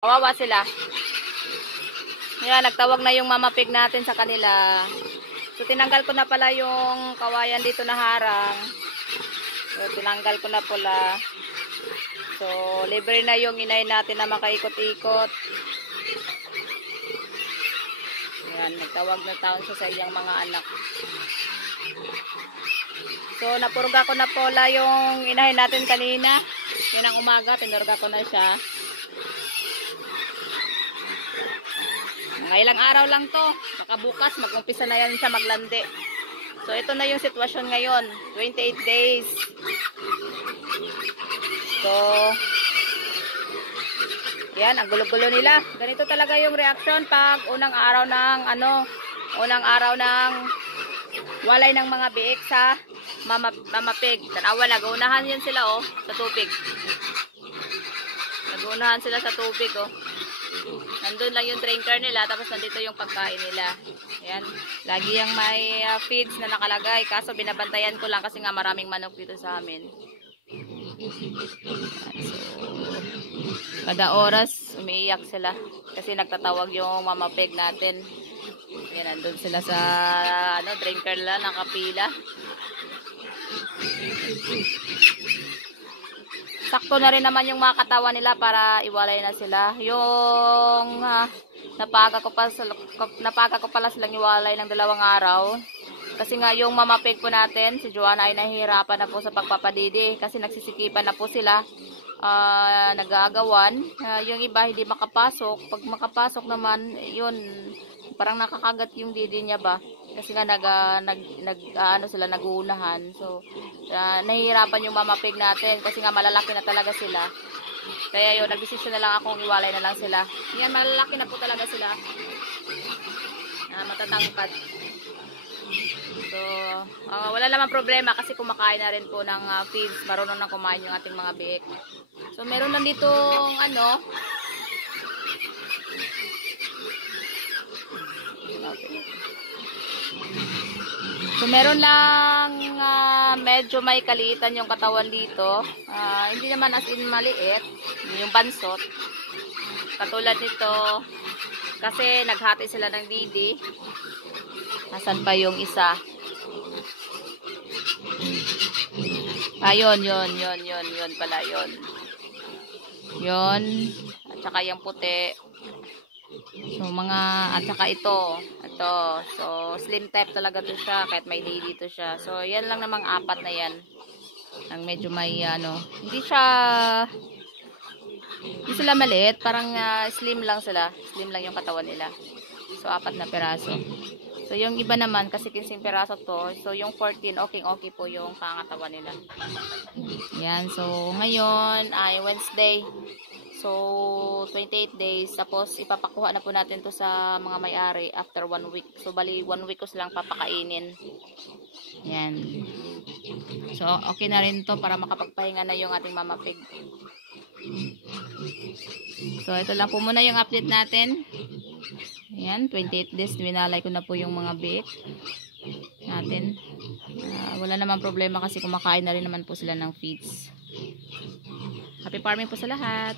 Kawawa sila. Yan, nagtawag na yung mama pig natin sa kanila. So, tinanggal ko na pala yung kawayan dito na harang. So, tinanggal ko na pala. So, libre na yung inay natin na makaikot-ikot. Yan, nagtawag na taon siya sa iyang mga anak. So, napurga ko na pala yung inahin natin kanina. Yan ang umaga, pinurga ko na siya. Mga ilang araw lang to. Baka bukas, mag-umpisa na yan siya maglandi. So, ito na yung sitwasyon ngayon. 28 days. So, yan, ang gulo-gulo nila. Ganito talaga yung reaction pag unang araw ng walay ng mga biik sa mama pig. Tanawa, nag-uunahan yun sila, oh, sa tubig. Nag-uunahan sila sa tubig, oh. Nandun lang yung drinker nila, tapos nandito yung pagkain nila. Ayan. Lagi yung may feeds na nakalagay. Kaso binabantayan ko lang kasi nga maraming manok dito sa amin. So, kada oras umiiyak sila. Kasi nagtatawag yung mama pig natin. Ayan, nandun sila sa drinker lang, nakapila. Sakto na rin naman yung mga katawan nila para iwalay na sila. Yung napaga ko pala silang iwalay ng 2 araw. Kasi nga yung mama pig po natin, si Joanna, ay nahihirapan na po sa pagpapadidi. Kasi nagsisikipan na po sila. Nag-aagawan. Yung iba hindi makapasok. Pag makapasok naman, yun, parang nakakagat yung didi niya ba. Kasi nga sila naguunahan. So, nahihirapan yung mama pig natin kasi nga malalaki na talaga sila. Kaya yun, nagdesisyon na lang akong iwalay na lang sila. Yan, malalaki na po talaga sila. Matatangkad. So, wala naman problema kasi kumakain na rin po ng feeds. Marunong na kumain yung ating mga biik. So, meron lang ditong So, meron lang medyo may kaliitan yung katawan dito. Hindi naman as in maliit. Yung bansot. Katulad nito, kasi naghati sila ng didi. Nasaan pa yung isa? Ayun, yun pala, yun. Yun. At saka yung puti. So, at saka ito. So, slim type talaga to siya, kahit may didi to siya. So, yan lang namang 4 na yan. Ang medyo may, hindi sila maliit. Parang slim lang sila. Slim lang yung katawan nila. So, 4 na peraso. So, yung iba naman, kasi 15 peraso to. So, yung 14, okay po yung pangatawan nila. Yan. So, ngayon ay Wednesday. So, 28 days. Tapos, ipapakuha na po natin to sa mga may-ari after 1 week. So, bali 1 week ko silang papakainin. Yan. So, okay na rin to para makapagpahinga na yung ating mama pig. So, ito lang po muna yung update natin. Yan, 28 days. Winalay ko na po yung mga biik natin. Wala naman problema kasi kumakain na rin naman po sila ng feeds. Happy farming po sa lahat.